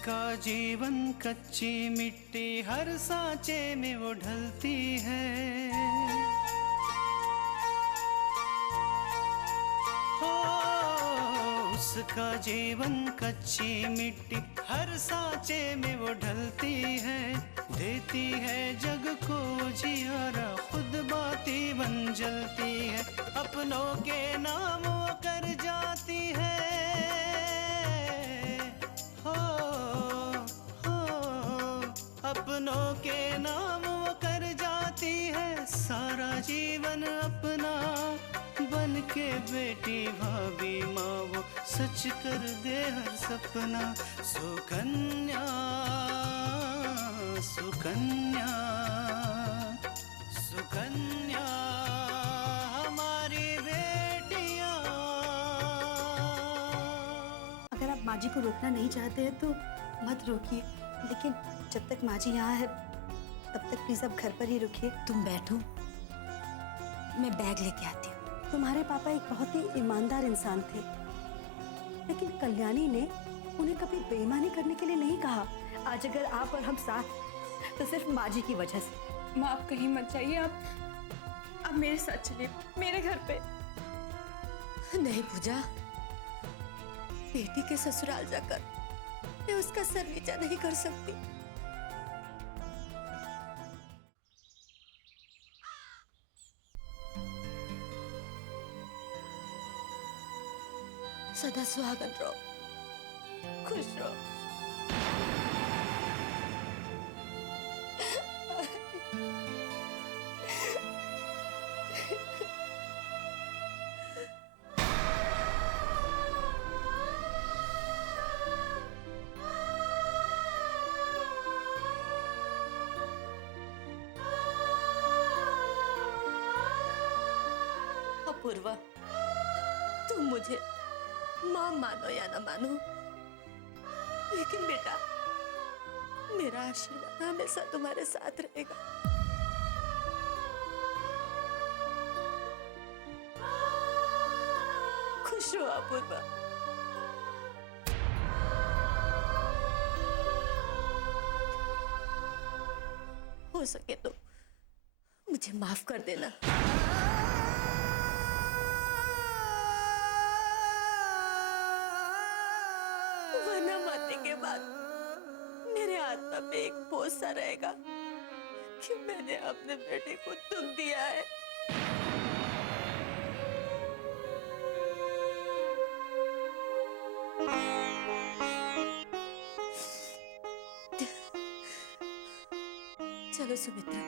जिसका जीवन कच्ची मिट्टी हर सांचे में वो ढलती है, हो उसका जीवन कच्ची मिट्टी हर सांचे में वो ढलती है। देती है जग को जियारा, खुद बाती बन जलती है। अपनों के नाम वो कर जाती है, हो अपनों के नाम वो कर जाती है। सारा जीवन अपना बन के बेटी भाभी माँ वो सच कर दे हर सपना। सुकन्या सुकन्या सुकन्या हमारी बेटियां। अगर आप माँ जी को रोकना नहीं चाहते हैं तो मत रोकिए, लेकिन जब तक माँ जी यहाँ है तब तक प्लीज आप घर पर ही रुकिए। तुम बैठो, मैं बैग लेके आती हूँ। तुम्हारे पापा एक बहुत ही ईमानदार इंसान थे, लेकिन कल्याणी ने उन्हें कभी बेईमानी करने के लिए नहीं कहा। आज अगर आप और हम साथ तो सिर्फ माँ जी की वजह से। माँ आप कहीं मत जाइए, आप मेरे साथ चलिए, मेरे घर पे। नहीं पूजा, बेटी के ससुराल जाकर मैं उसका सर नीचा नहीं कर सकती। सदा सुहागन रहो, खुश रहो। अपूर्वा, तुम मुझे माँ मानो या ना मानो, लेकिन बेटा मेरा आशीर्वाद हमेशा तुम्हारे साथ रहेगा। खुश रहो अपूर्वा। हो सके तो मुझे माफ कर देना। वरना मरने के बाद मेरे आत्मा पे एक बोझ सा रहेगा कि मैंने अपने बेटे को दुख दिया है। चलो सुमित्रा।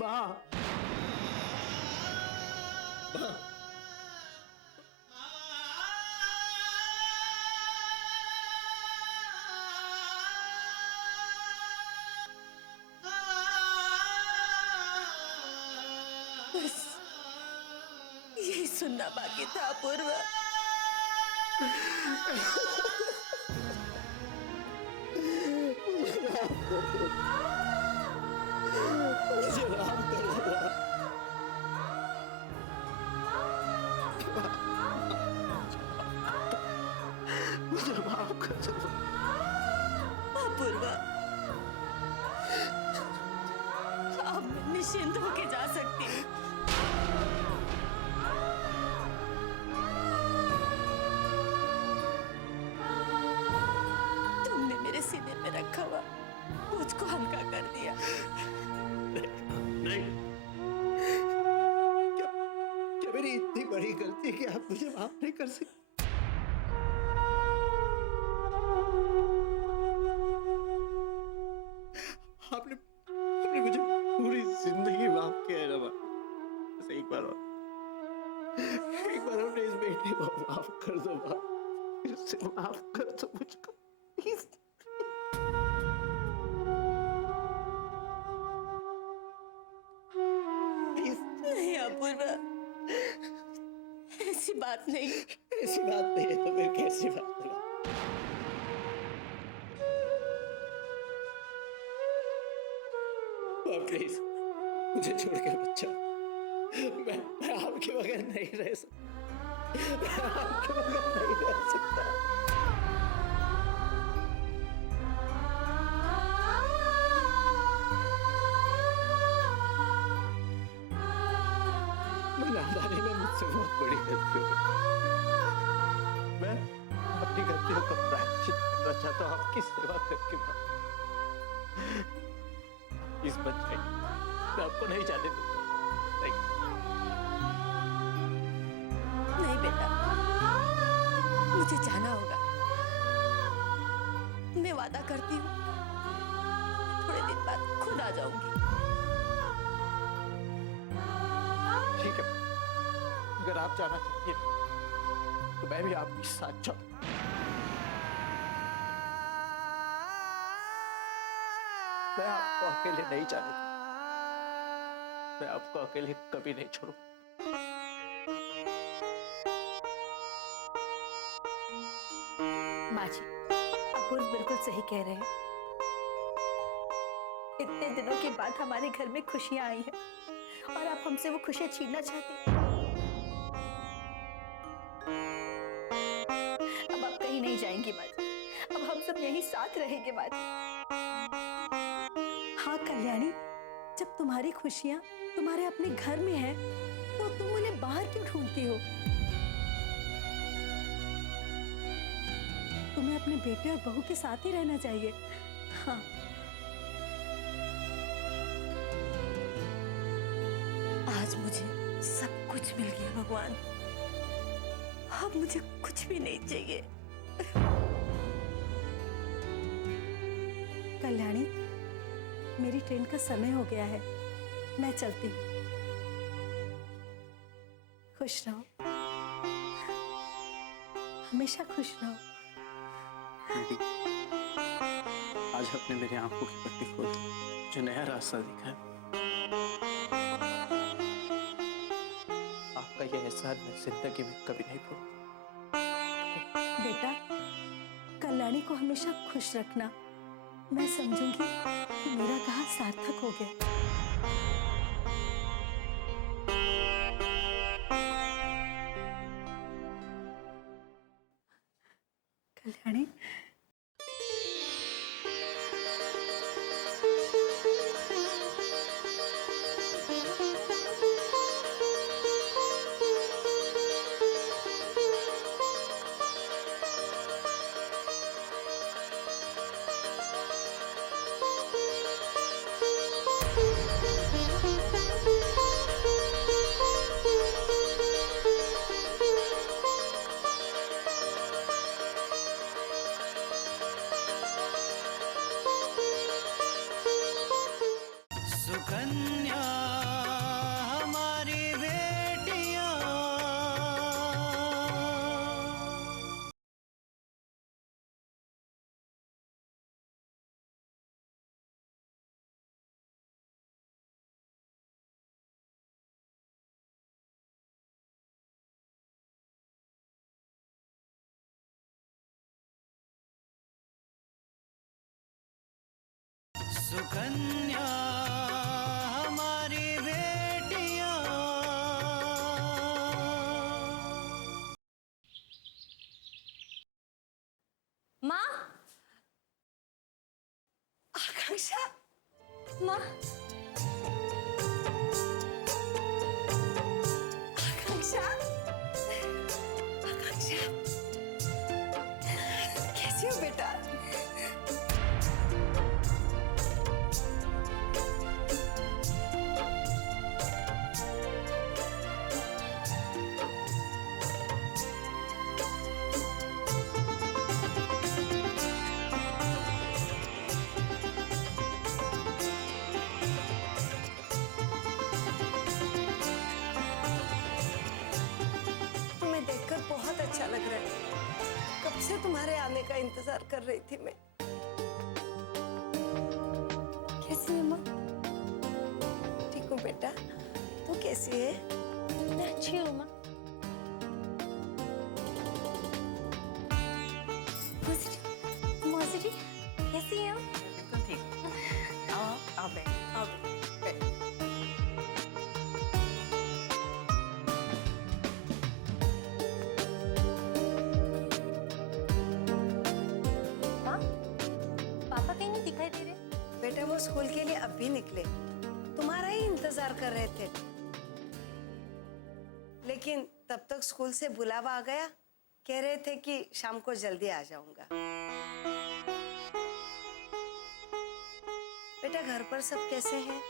माँ, बस यही सुनना बाकी था अपूर्वा। मुझे माफ कर दो। मुझे माफ कर दो अपूर्वा, अब मैं निश्चिंत होके जा सकती हूँ। तुमने मेरे सीने पे रखा हुआ मुझको हल्का कर दिया। नहीं, क्या मेरी इतनी बड़ी गलती है कि आप मुझे माफ नहीं कर सकते? आपने आपने मुझे पूरी जिंदगी माफ किया है ना माँ। बस एक बार अपने इस बेटे को माफ कर दो माँ। इससे माफ कर दो मुझको प्लीज। नहीं अपूर्वा, ऐसी बात नहीं। ऐसी बात नहीं है तो फिर कैसी बात है? प्लीज मुझे छोड़ के मत जाओ। मैं आपके बगैर नहीं रह सकता। मैं आपके बगैर नहीं रह सकता। करके माँ, इस बच्चे मैं आपको नहीं जाने दूंगा। नहीं। नहीं बेटा, मुझे जाना होगा। मैं वादा करती हूँ, थोड़े दिन बाद खुद आ जाऊंगी। ठीक है, अगर आप जाना चाहती हैं तो मैं भी आपके साथ जाऊँ। मैं आपको अकेले नहीं जाने दूंगा। मैं आपको अकेले कभी नहीं छोड़ूं। माँ जी, अपूर्व बिल्कुल सही कह रहे हैं। इतने दिनों के बाद हमारे घर में खुशियां आई हैं और आप हमसे वो खुशियां छीनना चाहते हैं। अब आप कहीं नहीं जाएंगी माँ जी, अब हम सब यहीं साथ रहेंगे माँ जी। हाँ कल्याणी, जब तुम्हारी खुशियां तुम्हारे अपने घर में हैं, तो तुम उन्हें बाहर क्यों ढूंढती हो? तुम्हें अपने बेटे और बहू के साथ ही रहना चाहिए। हाँ, आज मुझे सब कुछ मिल गया भगवान। अब मुझे कुछ भी नहीं चाहिए। कल्याणी, मेरी ट्रेन का समय हो गया है, मैं चलती हूँ। खुश रहो, हमेशा खुश रहो। आंटी, आज आपने मेरी आंखों की पट्टी खोल दी, जो नया रास्ता दिखा है। आपका ये एहसान मैं जिंदगी में कभी नहीं भूलूंगा। बेटा, कल्याणी को हमेशा खुश रखना। मैं समझूंगी कि मेरा कहा सार्थक हो गया। कल्याणी, सुकन्या हमारी बेटियां। सुकन्या हमारी बेटियां। माँ, आकांक्षा, माँ, आकांक्षा, आकांक्षा, कैसी हो बेटा? तुम्हें देखकर बहुत अच्छा लग रहा है। कब से तुम्हारे आने का इंतजार कर रही थी मैं। कैसी है माँ? ठीक हूँ बेटा, तू कैसी है? मैं अच्छी हूँ माँ। मौसी जी कैसी है? बिल्कुल ठीक। आओ आओ बैठ, आओ बैठ। माँ, पापा कहीं नहीं दिखाई दे रहे। बेटा वो स्कूल के लिए अब भी निकले, तुम्हारा ही इंतजार कर रहे थे। लेकिन तब तक स्कूल से बुलावा आ गया, कह रहे थे कि शाम को जल्दी आ जाऊंगा। बेटा घर पर सब कैसे हैं?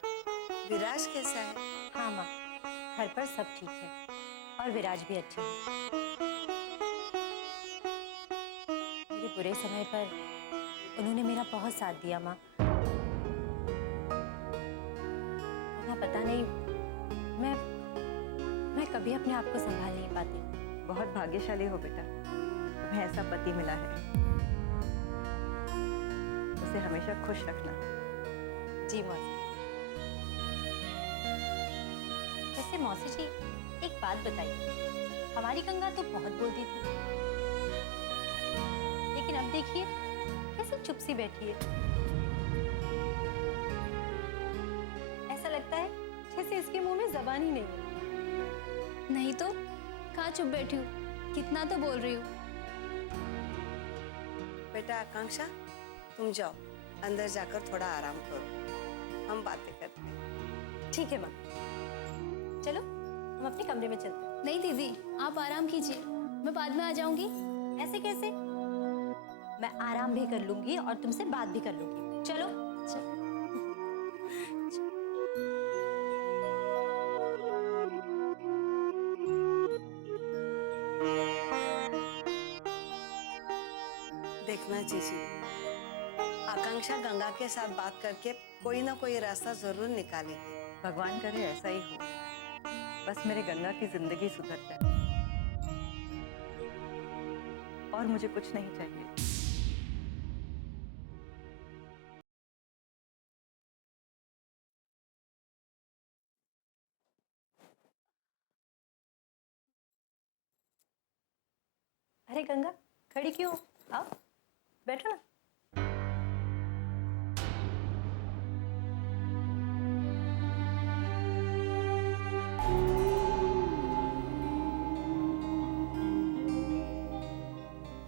विराज कैसा है? हाँ माँ, घर पर सब ठीक है और विराज भी अच्छी है। मेरे बुरे समय पर उन्होंने मेरा बहुत साथ दिया माँ। वरना पता नहीं मैं कभी अपने आप को संभाल नहीं पाती। बहुत भाग्यशाली हो बेटा, तुम्हें ऐसा पति मिला है। उसे हमेशा खुश रखना। जी मौसी। वैसे मौसी जी, एक बात बताइए, हमारी गंगा तो बहुत बोलती थी, लेकिन अब देखिए कैसे चुप सी बैठी है। ऐसा लगता है जैसे इसके मुंह में जबान ही नहीं है। नहीं तो कहाँ चुप बैठी हूँ, कितना तो बोल रही हूँ। बेटा आकांक्षा, तुम जाओ अंदर जाकर थोड़ा आराम करो, हम बातें करते हैं। ठीक है माँ, चलो हम अपने कमरे में चलते हैं। नहीं दीदी, आप आराम कीजिए, मैं बाद में आ जाऊंगी। ऐसे कैसे? मैं आराम भी कर लूंगी और तुमसे बात भी कर लूंगी। चलो चलो। देखना जीजी, आकांक्षा गंगा के साथ बात करके कोई ना कोई रास्ता जरूर निकालेगी। भगवान करे ऐसा ही हो, बस मेरे गंगा की जिंदगी सुधर जाए और मुझे कुछ नहीं चाहिए। अरे गंगा, खड़ी क्यों? आओ बैठो ना।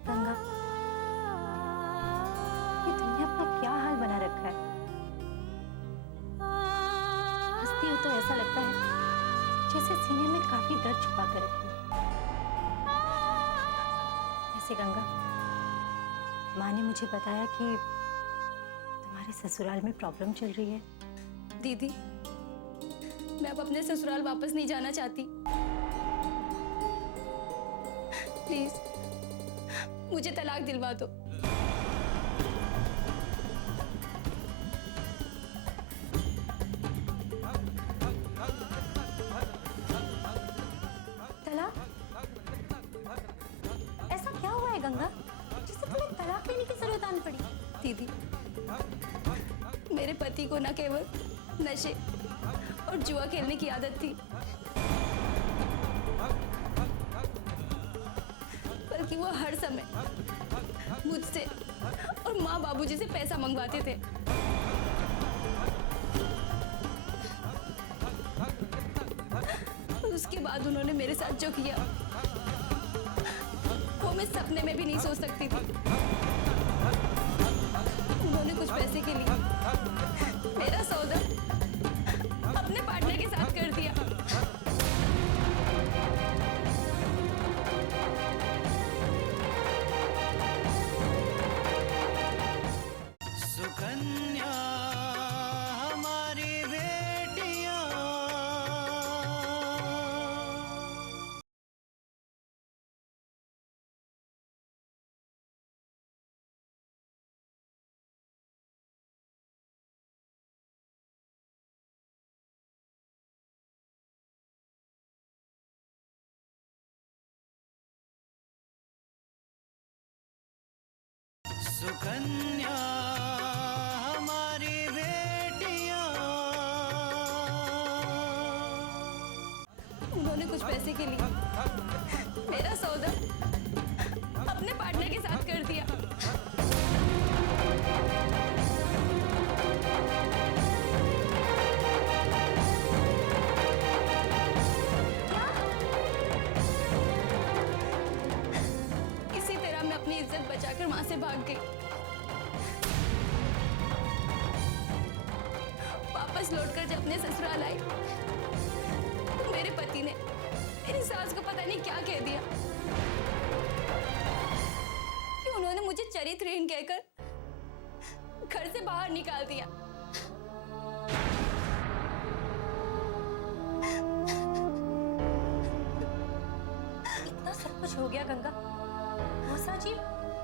गंगा, ये तुमने अपना क्या हाल बना रखा है? हंसती हो तो ऐसा लगता है जैसे सीने में काफी दर्द छुपा कर रखी है। वैसे गंगा, माँ ने मुझे बताया कि तुम्हारे ससुराल में प्रॉब्लम चल रही है। दीदी, मैं अब अपने ससुराल वापस नहीं जाना चाहती। प्लीज मुझे तलाक दिलवा दो। तलाक? ऐसा क्या हुआ है गंगा जिससे तुम्हें तलाक लेने की जरूरत आनी पड़ी? दीदी, मेरे पति को न केवल नशे और जुआ खेलने की आदत थी, बल्कि वो हर समय मुझसे और माँ बाबूजी से पैसा मंगवाते थे। और उसके बाद उन्होंने मेरे साथ जो किया वो मैं सपने में भी नहीं सोच सकती थी। उन्होंने कुछ पैसे के लिए मेरा सौदा अपने पार्टनर के साथ कर दिया। सुकन्या हमारी बेटियां, सुकन्या हमारी बेटियां। उन्होंने कुछ पैसे के लिए मेरा सौदा अपने पार्टनर के साथ कर दिया। इसी तरह मैं अपनी इज्जत बचाकर वहां से भाग गई। वापस लौटकर जब अपने ससुराल आई तो मेरे पति ने मेरी सास को पता नहीं क्या कह दिया कि उन्होंने मुझे चरित्रहीन कहकर घर से बाहर निकाल दिया। इतना सब कुछ हो गया गंगा।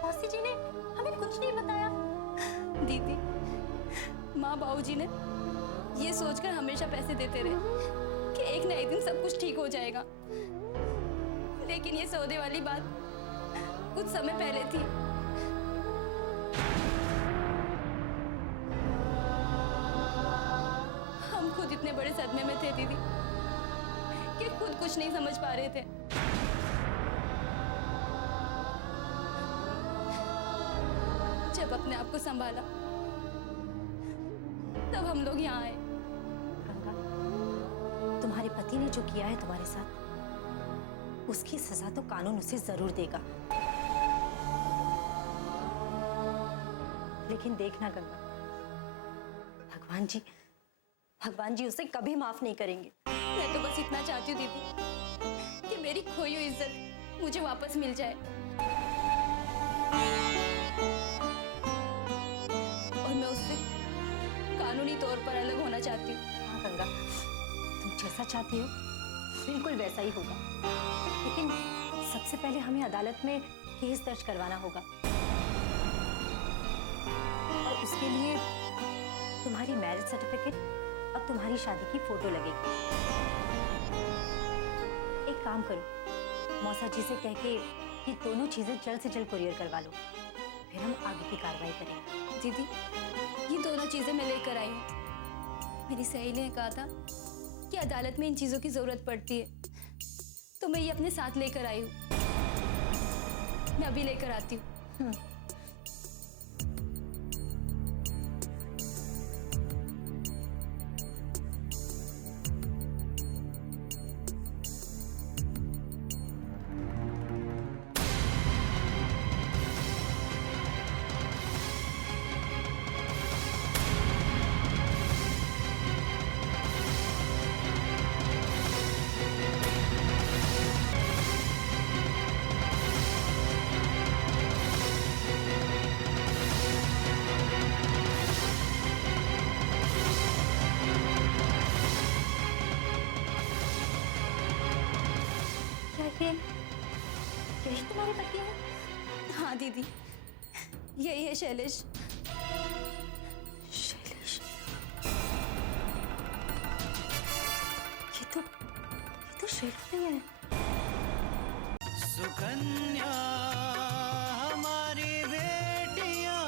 मौसी जी ने हमें कुछ नहीं बताया। दीदी, माँ बाबूजी ने ये सोचकर हमेशा पैसे देते रहे कि एक ना एक दिन सब कुछ ठीक हो जाएगा, लेकिन ये सौदे वाली बात कुछ समय पहले थी। हम खुद इतने बड़े सदमे में थे दीदी कि खुद कुछ नहीं समझ पा रहे थे। जब अपने आप को संभाला तब हम लोग यहाँ आए। गंगा, तुम्हारे पति ने जो किया है तुम्हारे साथ, उसकी सजा तो कानून उसे जरूर देगा। लेकिन देखना गंगा, भगवान जी उसे कभी माफ नहीं करेंगे। मैं तो बस इतना चाहती हूँ दीदी कि मेरी खोई हुई इज्जत मुझे वापस मिल जाए, और मैं उससे कानूनी तौर पर अलग होना चाहती हूँ। हाँ गंगा, तुम जैसा चाहती हो बिल्कुल वैसा ही होगा, लेकिन सबसे पहले हमें अदालत में केस दर्ज करवाना होगा, और उसके लिए तुम्हारी मैरिज सर्टिफिकेट और तुम्हारी शादी की फोटो लगेगी। एक काम करो, मौसा जी से कह के ये दोनों चीजें जल्द से जल्द कुरियर करवा लो, फिर हम आगे की कार्रवाई करेंगे। दीदी, ये दोनों चीजें मैं लेकर आई हूँ। मेरी सहेली ने कहा था कि अदालत में इन चीजों की जरूरत पड़ती है, तो मैं ये अपने साथ लेकर आई हूँ। मैं अभी लेकर आती हूँ। यही तुम्हारे पति है? हाँ दीदी, यही है शैलेश। शैलेश, ये तो शैलेश नहीं है। सुकन्या हमारी बेटियां।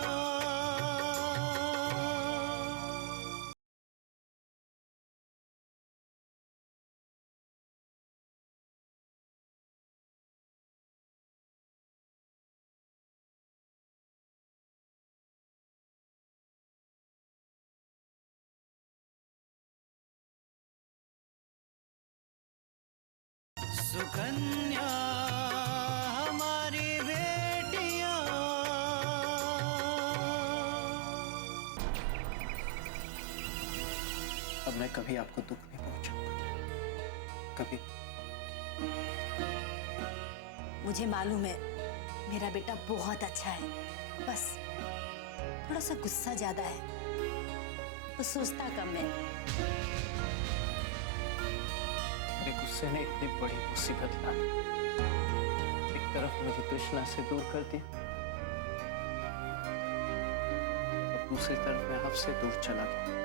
सुकन्या हमारी बेटियां। अब मैं कभी आपको दुख नहीं पहुंचाऊंगा, कभी। मुझे मालूम है मेरा बेटा बहुत अच्छा है, बस थोड़ा सा गुस्सा ज्यादा है, तो सोचता कम है। मेरे गुस्से ने इतनी बड़ी मुसीबत ला दी। एक तरफ मुझे तृष्णा से दूर कर दिया, और दूसरी तरफ मैं आपसे दूर चला गया,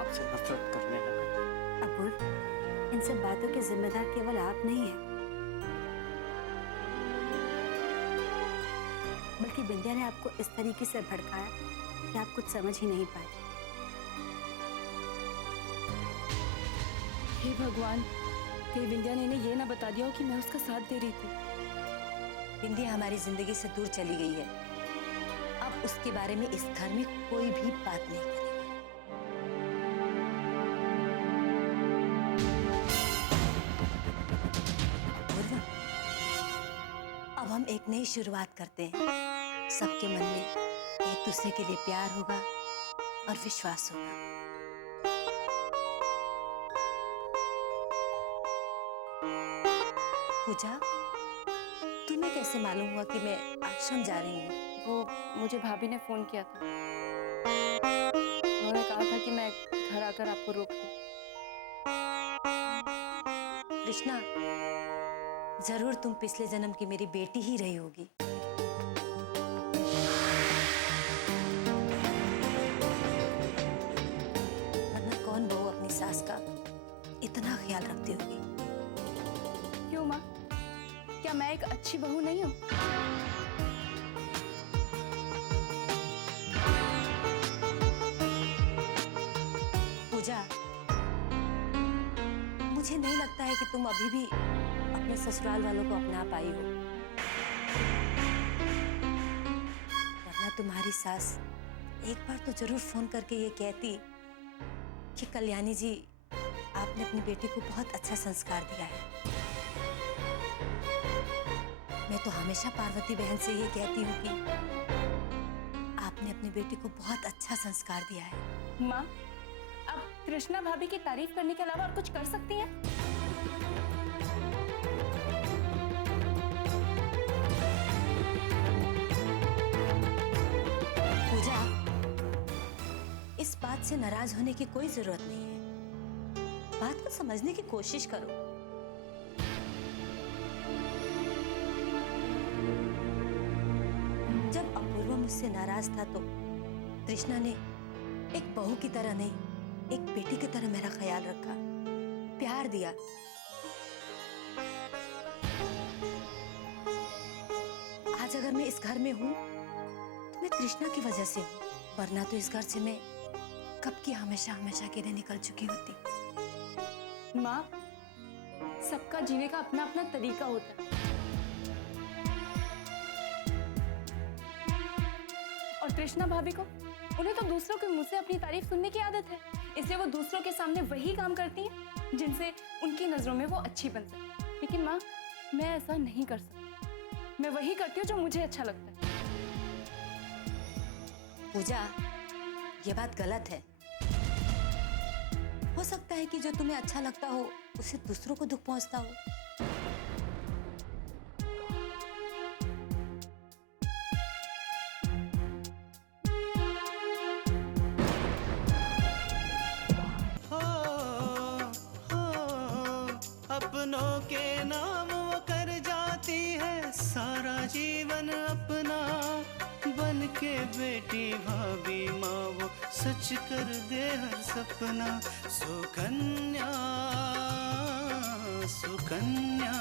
आपसे नफरत करने लगा। अपूर्व, इन सब बातों के जिम्मेदार केवल आप नहीं हैं, बल्कि बिंदिया ने आपको इस तरीके से भड़काया कि आप कुछ समझ ही नहीं पाए। हे भगवान, कहीं विंध्या ने इन्हें ये ना बता दिया हो कि मैं उसका साथ दे रही थी। बिंदिया हमारी जिंदगी से दूर चली गई है, अब उसके बारे में इस घर में कोई भी बात नहीं करेगा। अपूर्व, अब हम एक नई शुरुआत करते हैं। सबके मन में एक दूसरे के लिए प्यार होगा और विश्वास होगा। पूजा, तुम्हें कैसे मालूम हुआ कि मैं आश्रम जा रही हूँ? वो मुझे भाभी ने फोन किया था। उन्होंने कहा था कि मैं घर आकर आपको रोक लूं। कृष्णा, जरूर तुम पिछले जन्म की मेरी बेटी ही रही होगी। वरना कौन बहू अपनी सास का इतना ख्याल रखती होगी। क्यों माँ, क्या मैं एक अच्छी बहू नहीं हूँ? पूजा, मुझे नहीं लगता है कि तुम अभी भी अपने ससुराल वालों को अपना पाई हो। वरना तुम्हारी सास एक बार तो जरूर फोन करके ये कहती कि कल्याणी जी, आपने अपनी बेटी को बहुत अच्छा संस्कार दिया है। मैं तो हमेशा पार्वती बहन से ये कहती हूँ कि आपने अपनी बेटी को बहुत अच्छा संस्कार दिया है। माँ, आप कृष्णा भाभी की तारीफ करने के अलावा और कुछ कर सकती हैं? पूजा, इस बात से नाराज होने की कोई जरूरत नहीं है। बात को समझने की कोशिश करो। जब अपूर्वा मुझसे नाराज था तो कृष्णा ने एक बहू की तरह नहीं, एक बेटी की तरह मेरा ख्याल रखा, प्यार दिया। आज अगर मैं इस घर में हूं तो मैं कृष्णा की वजह से हूं, वरना तो इस घर से मैं कब की हमेशा हमेशा के लिए निकल चुकी होती। माँ, सबका जीने का अपना अपना तरीका होता है। और कृष्णा भाभी को, उन्हें तो दूसरों के मुंह से अपनी तारीफ सुनने की आदत है, इसलिए वो दूसरों के सामने वही काम करती हैं जिनसे उनकी नजरों में वो अच्छी बन सके। लेकिन माँ, मैं ऐसा नहीं कर सकती। मैं वही करती हूँ जो मुझे अच्छा लगता है। पूजा, ये बात गलत है। हो सकता है कि जो तुम्हें अच्छा लगता हो उससे दूसरों को दुख पहुंचता हो। अपनों के नाम वो कर जाती है सारा जीवन अपना, बन के बेटी भाभी माँ वो सच कर दे हर सपना। सुकन्या सुकन्या